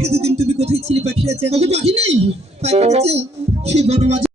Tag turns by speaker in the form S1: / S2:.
S1: এতদিন তুমি কোথায় ছিলে পাখি আছে
S2: ওকে পাখি নেই।
S1: পাখি আছে
S2: সেই বড় মাছ